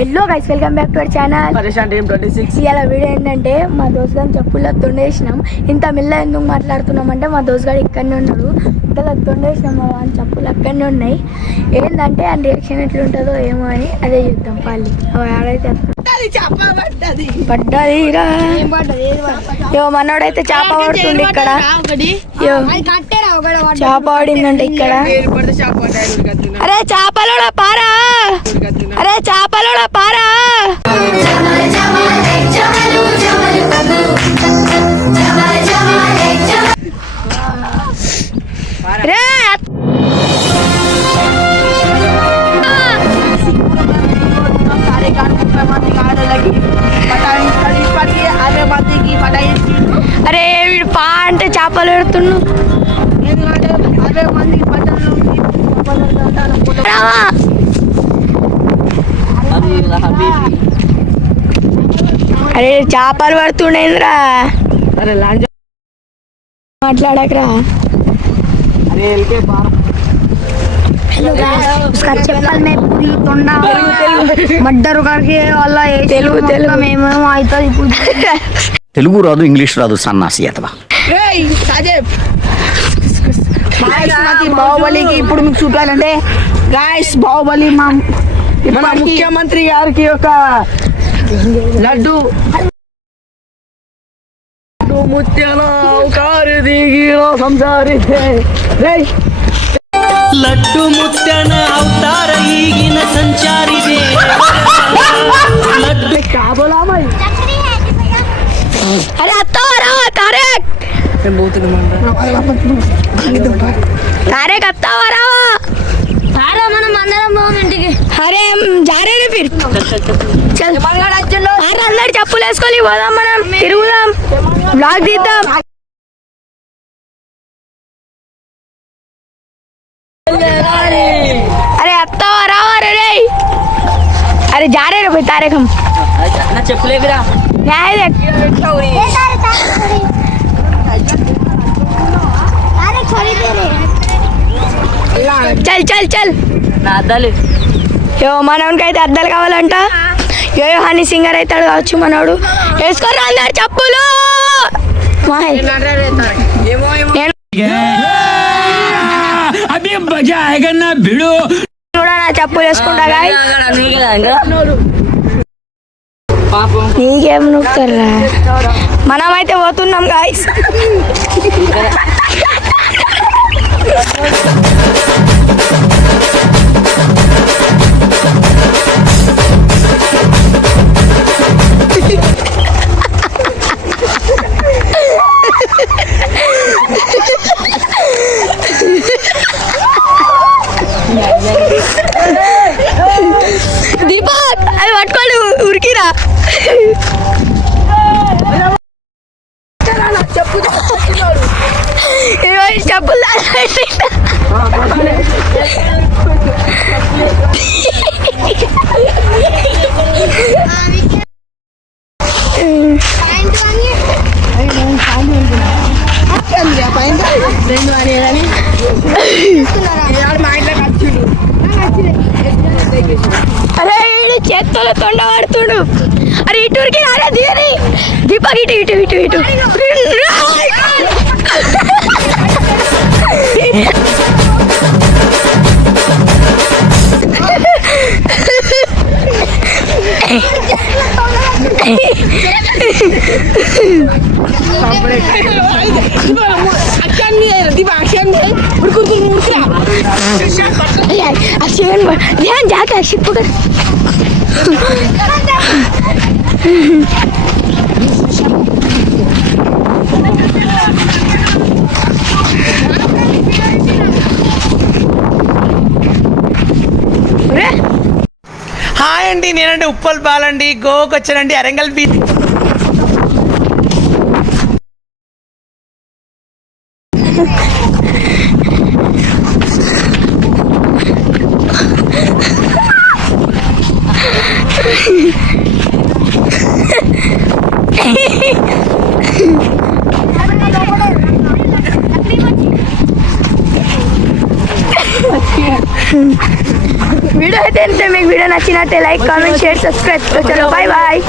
Hello guys, welcome back to our channel పరేషాన్ team 26. ఇవాళ video ఏంటంటే మా దోస్త్ గారిని చెప్పుల్లో తొండేసినాం. ఇంత మిల్ల ఎందుకు మాట్లాడుతున్నాం అంటే మా దోస్త్ గారు ఇక్కడనే ఉన్నాడు. ఇంతలో తొండేసినాం, అని చెప్పులు అక్కడనే ఉన్నాయి. ఏంటంటే ఆ రియాక్షన్ ఎట్లుంటుందో ఏమో అని అదే చూద్దాం. పల్లి ఆడైతే పడ్డదిరా. మనోడైతే చేప పడుతుంది ఇక్కడ. చేప పడిందంటే ఇక్కడ. అరే చేపలోడా పారా, అరే చేపలోడా పారా. రే అరే వీడు పా అంటే చేపలు పెడుతున్నాడు. అరే చేపలు పడుతుండేంద్రా, మాట్లాడకరా. మడ్డరు తెలుగు రాదు, ఇంగ్లీష్ రాదు, సన్నాసి అతవా. బాహుబలికి ఇప్పుడు మీకు చూపాలంటే గాయస్, బాహుబలి మన ముఖ్యమంత్రి గారికి ఒక లడ్డు ముత్యాల సంసారి ಲಡ್ಡು ಮುತ್ತನ ಅವತಾರ ಈಗಿನ ಸಂಚಾರಿದೆ. అరే అత్తావరా తారేక్, తారేక్ అత్తావరా. మనం అందరం పోం ఇంటికి. అరే జారే ఫిర్ అందరు చెప్పులు వేసుకొని పోదాం, మనం తిరుగుదాం, బ్లాగ్ తీద్దాం. अरे अत्ता राव रे, अरे जा रहे रे भाई तारेक हम ना చెప్పులే విరా. क्या है देख, चल चल चल నా అద్దాలు యో మనోనికైతే అద్దాలు కావాలంట. యో హనీ సింగర్ అవుతాడు కావచ్చు మనోడు. వేసుకోరా అందరు చెప్పులు. చూడ నా చెప్పులు వేసుకుంటా గాయ్. నీకేం నొక్కుతారా, మనమైతే పోతున్నాం గాయస్. దీపక్ అది పట్టుకోండి, ఉరికిరా. చెప్పులు అరే చేతులు తొండ పడుతుడు. అరే ఇటురికి రాలే దిగని. దీపక్ ఇటు ఇటు ఇటు ఇటు. ध्यान जाकर शिप पकड़. హాయ్ అండి, నేనండి ఉప్పల్ బాలండి. గోవాకి వచ్చానండి, అరంగల్ బీచ్. వీడియో అయితే మీకు వీడియో నచ్చినట్టే లైక్ కామెంట్ షేర్ సబ్స్క్రైబ్ చలో బాయ్ బాయ్